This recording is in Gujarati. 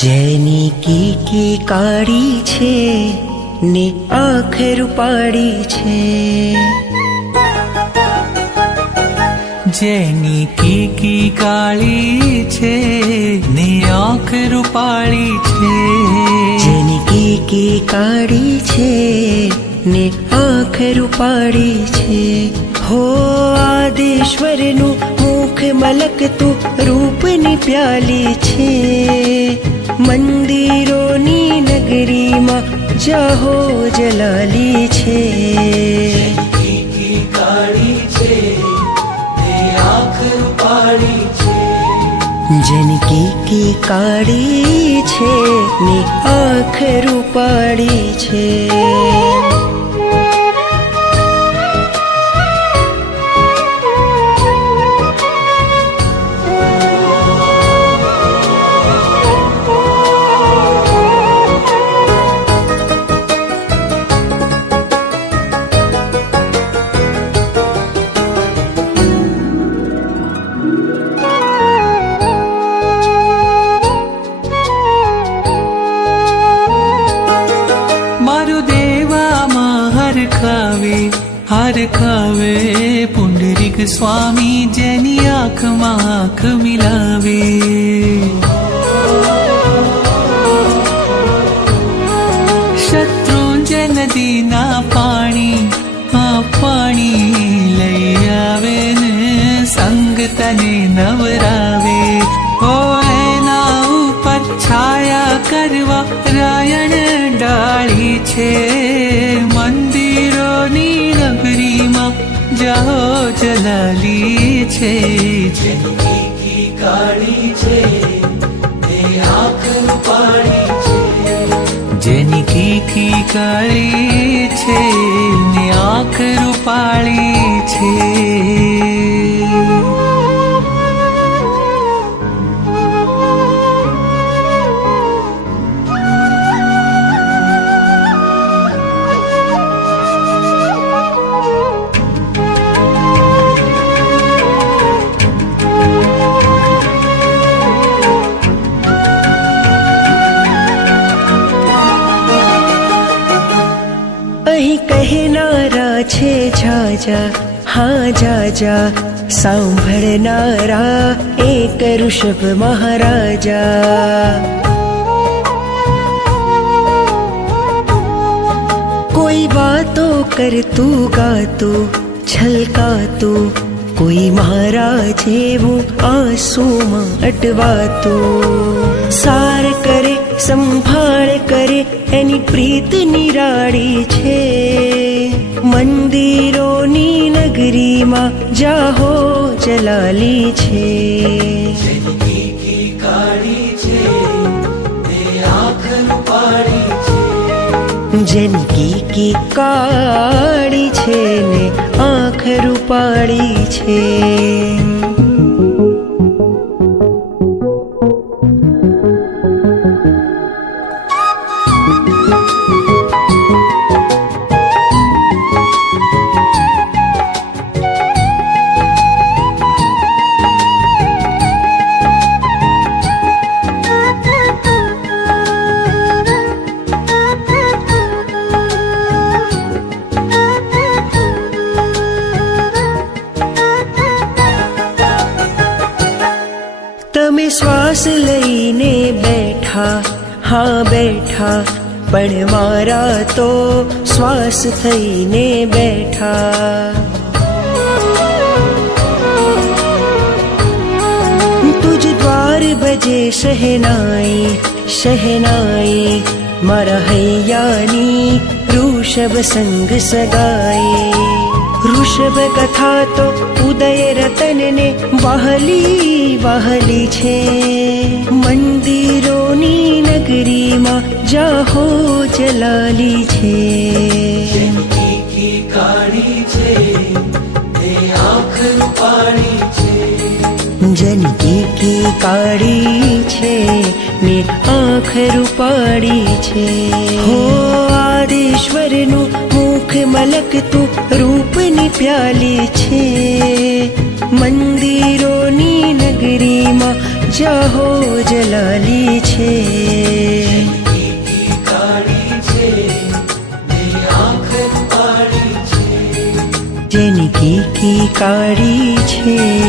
જેની કીકી કાળી છે ને આંખ રૂપાળી છે, જેની કીકી કાળી છે ને આંખ રૂપાળી છે, જેની કીકી કાળી છે ને આંખ રૂપાળી છે, હો આદેશ્વરનું મુખ મલકતું રૂપની પ્યાલી છે, મંદિરોની નગરીમાં જાહો જલાલી છે, કીકી કાળી છે ને આંખ રૂપાળી છે, જેની કીકી કાળી છે ને આંખ રૂપાળી છે. હાર ખાવે પુંડરીક સ્વામી જેની આંખમાં આંખ મિલાવે, શત્રુંજય નદીના પાણી લઈ આવે ને સંગ તને નવરાવે, ઓ એના ઉપર છાયા કરવા રાયણ ડાળી છે, મંદિરોની નગરીમાં જાહો જલાલી છે, જેની કીકી કાળી છે ને આંખ રૂપાળી છે, જેની કીકી કાળી છે ને આંખ રૂપાળી છે. અહીં કહેનારા છે જાજા, હા જાજા, સાંભળનારા એક ઋષભ મહારાજા, કોઈ વાતો કરતું ગાતું છલકાતું, કોઈ મારા જેવું આંસુમાં અટવાતું, સાર કરે સંભાળ કરે એની પ્રીત નિરાળી છે, મંદિરોની નગરીમાં જાહો જલાલી છે, જેની કીકી કાળી છે ને આંખ રૂપાળી છે, જેની કીકી કાળી છે ને આંખ રૂપાળી છે. તમે શ્વાસ લઈને બેઠા, હા બેઠા, પણ મારા તો શ્વાસ થઈને બેઠા, તુજ દ્વાર બજે શહેનાઈ શહેનાઈ, મારા હૈયાની વૃષભ સંગ સગાઈ, વૃષભ કથા તો ઉદય રતન ને વહાલી વહાલી છે. મંદિરોની નગરીમાં જાહો જલાલી છે. જિંદગી કી કાળી છે તે આંખ રૂપાળી છે. જનકી કી કાળી છે ને આંખ રૂપાળી છે. હો આદેશ્વરનું મુખ મલકતું રૂપની પ્યાલી છે. મંદિરોની નગરીમાં જાહો જલાલી છે. જિંદગી કી કાળી છે તે આંખ રૂપાળી છે. જનકી કી કાળી છે